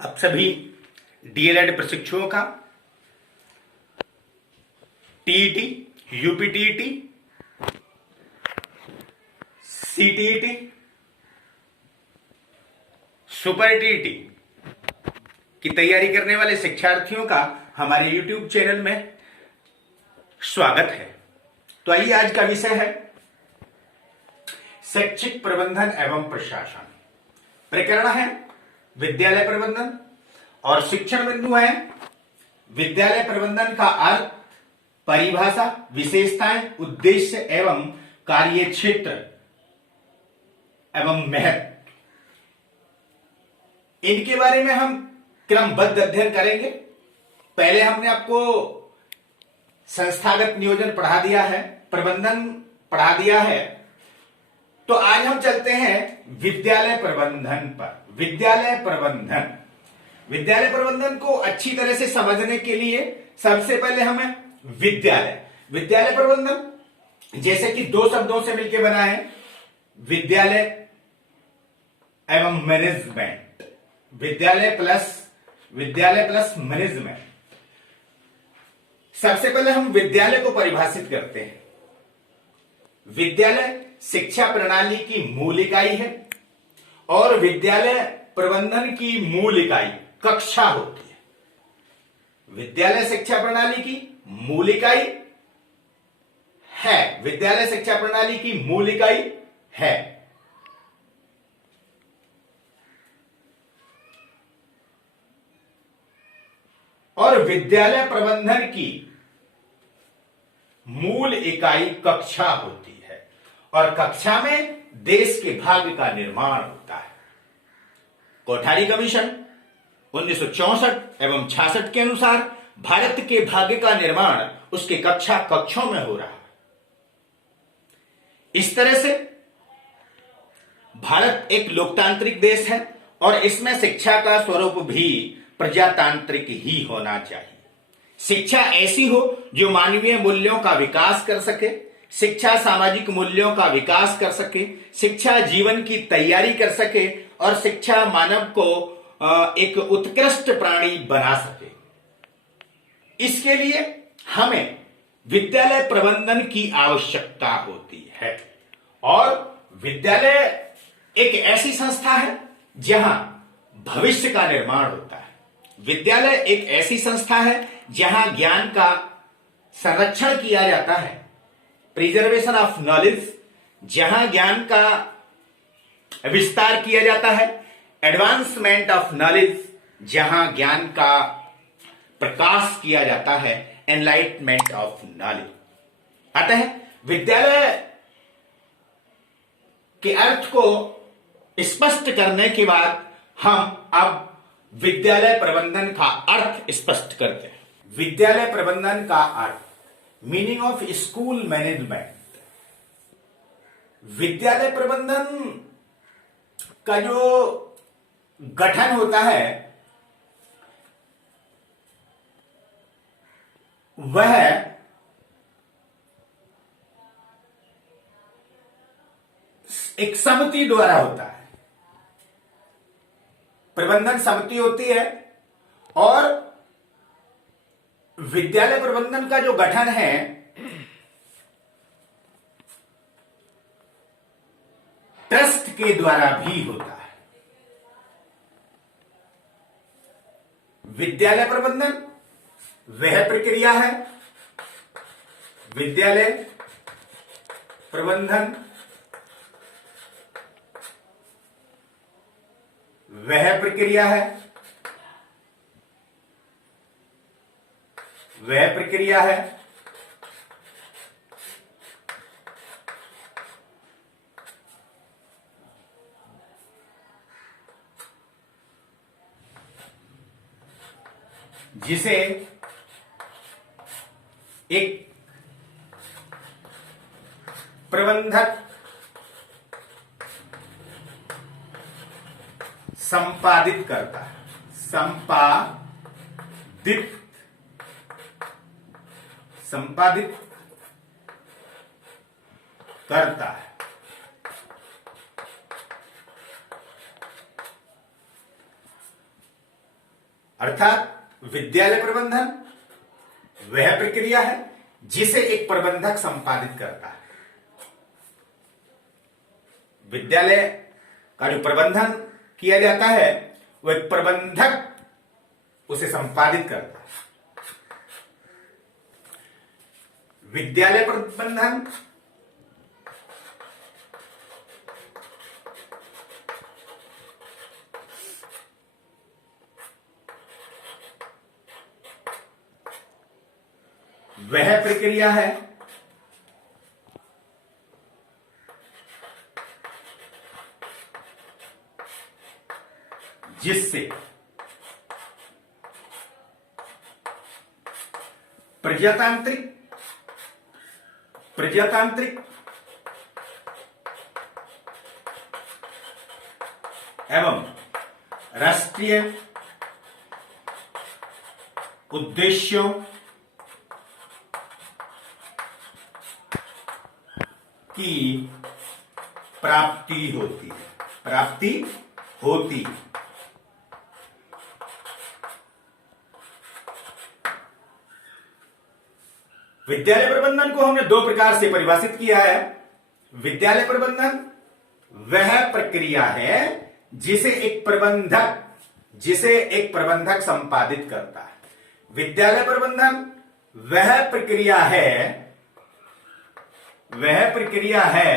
आप सभी डीएलएड प्रशिक्षुओं का TET, UPTET, CTET, super TET की तैयारी करने वाले शिक्षार्थियों का हमारे YouTube चैनल में स्वागत है। तो आइए, आज का विषय है शैक्षिक प्रबंधन एवं प्रशासन। प्रकरण है विद्यालय प्रबंधन और शिक्षण बिंदु है विद्यालय प्रबंधन का अर्थ, परिभाषा, विशेषताएं, उद्देश्य एवं कार्य क्षेत्र एवं महत्व। इनके बारे में हम क्रमबद्ध अध्ययन करेंगे। पहले हमने आपको संस्थागत नियोजन पढ़ा दिया है, प्रबंधन पढ़ा दिया है। तो आज हम चलते हैं विद्यालय प्रबंधन पर। विद्यालय प्रबंधन को अच्छी तरह से समझने के लिए सबसे पहले हमें विद्यालय प्रबंधन जैसे कि दो शब्दों से मिलकर बना है, विद्यालय एवं मैनेजमेंट। विद्यालय प्लस मैनेजमेंट। सबसे पहले हम विद्यालय को परिभाषित करते हैं। विद्यालय शिक्षा प्रणाली की मूल इकाई है और विद्यालय प्रबंधन की मूल इकाई कक्षा होती है। विद्यालय शिक्षा प्रणाली की मूल इकाई है, विद्यालय शिक्षा प्रणाली की मूल इकाई है। और विद्यालय प्रबंधन की मूल इकाई कक्षा होती है और कक्षा में देश के भाग्य का निर्माण होता है। कोठारी कमीशन 1964 एवं 66 के अनुसार भारत के भाग्य का निर्माण उसके कक्षों में हो रहा है। इस तरह से भारत एक लोकतांत्रिक देश है और इसमें शिक्षा का स्वरूप भी प्रजातांत्रिक ही होना चाहिए। शिक्षा ऐसी हो जो मानवीय मूल्यों का विकास कर सके, शिक्षा सामाजिक मूल्यों का विकास कर सके, शिक्षा जीवन की तैयारी कर सके और शिक्षा मानव को एक उत्कृष्ट प्राणी बना सके। इसके लिए हमें विद्यालय प्रबंधन की आवश्यकता होती है। और विद्यालय एक ऐसी संस्था है जहां भविष्य का निर्माण होता है। विद्यालय एक ऐसी संस्था है जहां ज्ञान का संरक्षण किया जाता है, प्रिजर्वेशन ऑफ नॉलेज, जहां ज्ञान का विस्तार किया जाता है, एडवांसमेंट ऑफ नॉलेज, जहां ज्ञान का प्रकाश किया जाता है, एनलाइटमेंट ऑफ नॉलेज। अतः विद्यालय के अर्थ को स्पष्ट करने के बाद हम अब विद्यालय प्रबंधन का अर्थ स्पष्ट करते हैं। विद्यालय प्रबंधन का अर्थ, मीनिंग ऑफ स्कूल मैनेजमेंट। विद्यालय प्रबंधन का जो गठन होता है वह एक समिति द्वारा होता है। प्रबंधन समिति होती है और विद्यालय प्रबंधन का जो गठन है ट्रस्ट के द्वारा भी होता है। विद्यालय प्रबंधन वह प्रक्रिया है, विद्यालय प्रबंधन वह प्रक्रिया है जिसे एक प्रबंधक संपादित करता है। संपादित करता है। अर्थात विद्यालय प्रबंधन वह प्रक्रिया है जिसे एक प्रबंधक संपादित करता है। विद्यालय का जो प्रबंधन किया जाता है वह एक प्रबंधक उसे संपादित करता है। विद्यालय प्रबंधन वह प्रक्रिया है जिससे प्रजातांत्रिक एवं राष्ट्रीय उद्देश्यों की प्राप्ति होती है। विद्यालय प्रबंधन को हमने दो प्रकार से परिभाषित किया है। विद्यालय प्रबंधन वह प्रक्रिया है जिसे एक प्रबंधक संपादित करता है। विद्यालय प्रबंधन वह प्रक्रिया है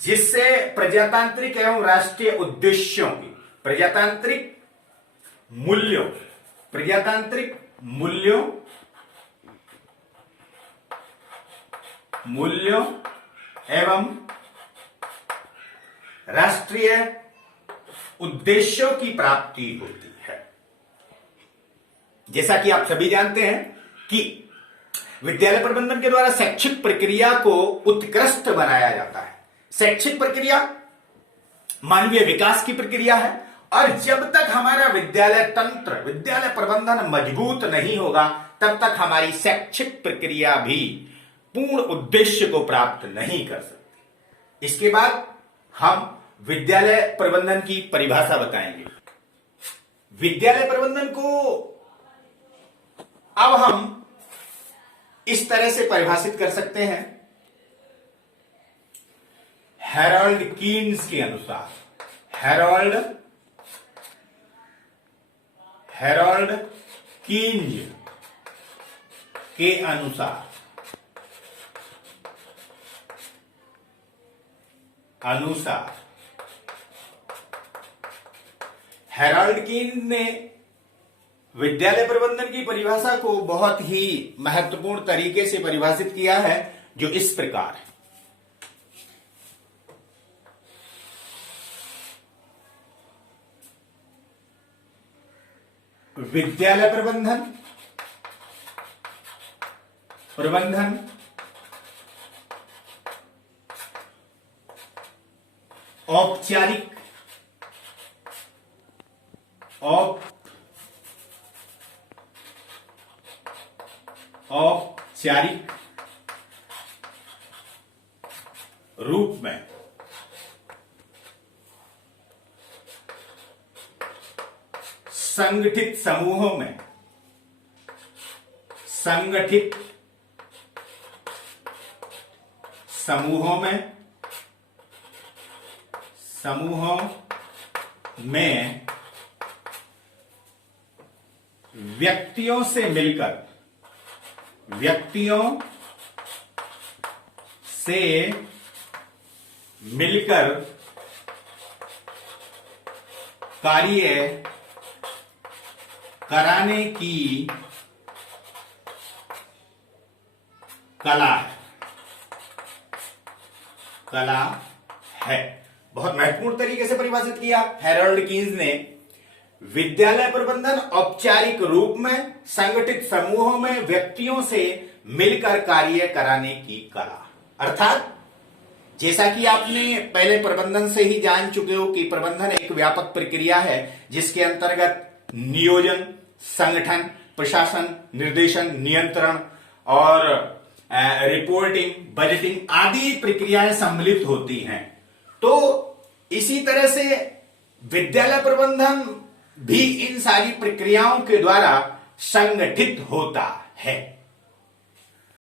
जिससे प्रजातांत्रिक एवं राष्ट्रीय उद्देश्यों की प्रजातांत्रिक मूल्यों एवं राष्ट्रीय उद्देश्यों की प्राप्ति होती है। जैसा कि आप सभी जानते हैं कि विद्यालय प्रबंधन के द्वारा शैक्षिक प्रक्रिया को उत्कृष्ट बनाया जाता है। शैक्षिक प्रक्रिया मानवीय विकास की प्रक्रिया है और जब तक हमारा विद्यालय प्रबंधन मजबूत नहीं होगा तब तक हमारी शैक्षिक प्रक्रिया भी पूर्ण उद्देश्य को प्राप्त नहीं कर सकती। इसके बाद हम विद्यालय प्रबंधन की परिभाषा बताएंगे। विद्यालय प्रबंधन को अब हम इस तरह से परिभाषित कर सकते हैं हैरोल्ड कीन्स के अनुसार। हैरोल्ड कीन्स के अनुसार हैरोल्ड कीन्स ने विद्यालय प्रबंधन की परिभाषा को बहुत ही महत्वपूर्ण तरीके से परिभाषित किया है, जो इस प्रकार है। विद्यालय प्रबंधन औपचारिक रूप में संगठित समूहों में व्यक्तियों से मिलकर कार्य कराने की कला है। बहुत महत्वपूर्ण तरीके से परिभाषित किया हैरोल्ड कीन्स ने। विद्यालय प्रबंधन औपचारिक रूप में संगठित समूहों में व्यक्तियों से मिलकर कार्य कराने की कला। अर्थात जैसा कि आपने पहले प्रबंधन से ही जान चुके हो कि प्रबंधन एक व्यापक प्रक्रिया है जिसके अंतर्गत नियोजन, संगठन, प्रशासन, निर्देशन, नियंत्रण और रिपोर्टिंग, बजटिंग आदि प्रक्रियाएं सम्मिलित होती हैं। तो इसी तरह से विद्यालय प्रबंधन भी इन सारी प्रक्रियाओं के द्वारा संगठित होता है।